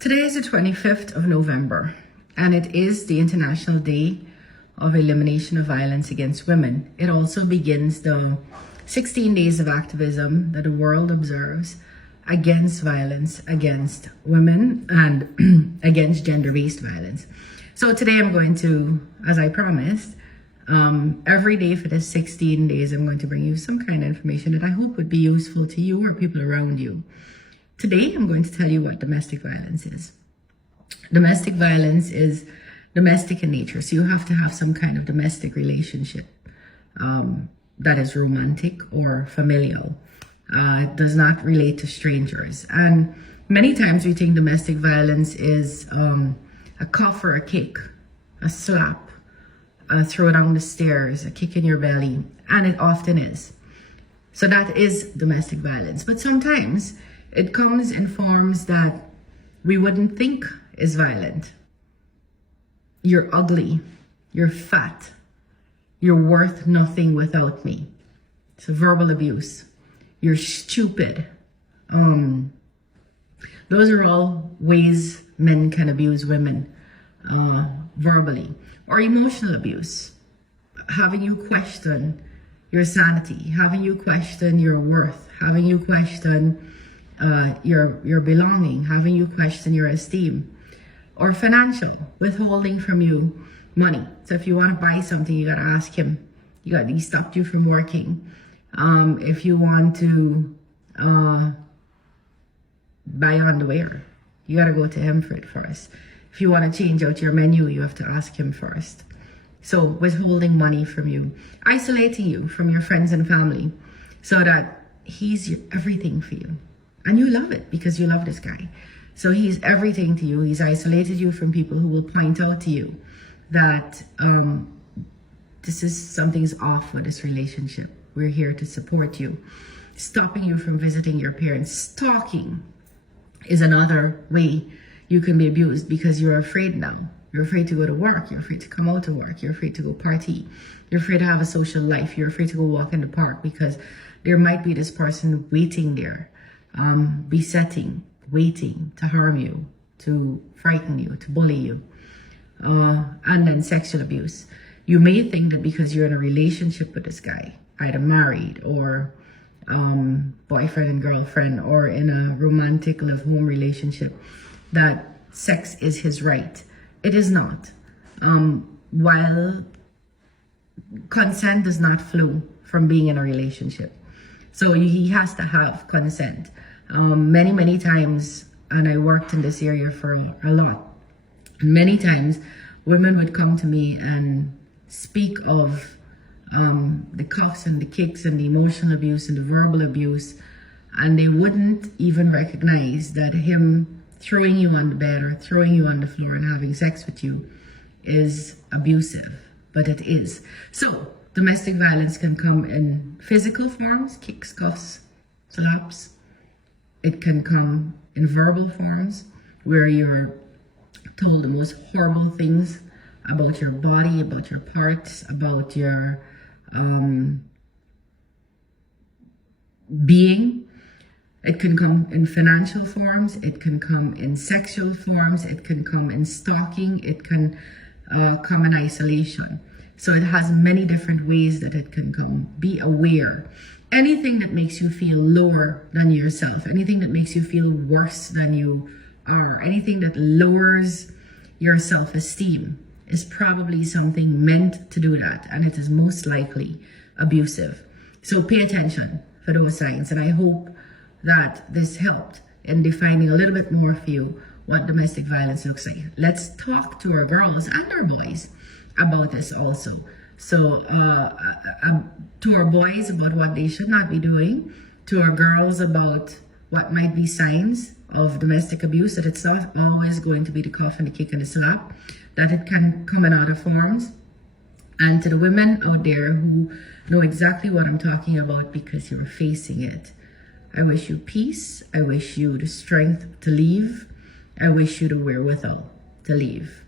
Today is the 25th of November, and it is the International Day of Elimination of Violence Against Women. It also begins the 16 days of activism that the world observes against violence against women and against gender-based violence. So today I'm going to, as I promised, every day for the 16 days, I'm going to bring you some kind of information that I hope would be useful to you or people around you. Today, I'm going to tell you what domestic violence is. Domestic violence is domestic in nature, so you have to have some kind of domestic relationship that is romantic or familial. It does not relate to strangers. And many times we think domestic violence is a cuff or a kick, a slap, a throw down the stairs, a kick in your belly, and it often is. So that is domestic violence. But sometimes it comes in forms that we wouldn't think is violent. You're ugly, you're fat, you're worth nothing without me. It's verbal abuse. You're stupid. Those are all ways men can abuse women verbally. Or emotional abuse, having you question your sanity, having you question your worth, having you question your belonging, having you question your esteem. Or financial, withholding from you money. So if you want to buy something, you got to ask him. He stopped you from working. If you want to buy underwear, you got to go to him for it first. If you want to change out your menu, you have to ask him first. So withholding money from you, isolating you from your friends and family so that he's everything for you. And you love it because you love this guy. So he's everything to you. He's isolated you from people who will point out to you that something's off with this relationship. We're here to support you. Stopping you from visiting your parents. Stalking is another way you can be abused because you're afraid now. You're afraid to go to work. You're afraid to come out to work. You're afraid to go party. You're afraid to have a social life. You're afraid to go walk in the park because there might be this person waiting there, besetting, waiting to harm you, to frighten you, to bully you. And then sexual abuse. You may think that because you're in a relationship with this guy, either married or boyfriend and girlfriend, or in a romantic live-home relationship, that sex is his right. It is not. While consent does not flow from being in a relationship. So he has to have consent. Many times, and I worked in this area for a lot, many times women would come to me and speak of the cuffs and the kicks and the emotional abuse and the verbal abuse, and they wouldn't even recognize that him throwing you on the bed or throwing you on the floor and having sex with you is abusive, but it is. So domestic violence can come in physical forms, kicks, cuffs, slaps. It can come in verbal forms where you're told the most horrible things about your body, about your parts, about your being. It can come in financial forms. It can come in sexual forms. It can come in stalking. It can come in isolation. So it has many different ways that it can come. Be aware. Anything that makes you feel lower than yourself, anything that makes you feel worse than you are, anything that lowers your self-esteem is probably something meant to do that, and it is most likely abusive. So pay attention for those signs, and I hope that this helped in defining a little bit more for you what domestic violence looks like. Let's talk to our girls and our boys about this also. So to our boys about what they should not be doing, to our girls about what might be signs of domestic abuse, that it's not always going to be the cuff and the kick and the slap, that it can come in other forms. And to the women out there who know exactly what I'm talking about because you're facing it, I wish you peace. I wish you the strength to leave. I wish you the wherewithal to leave.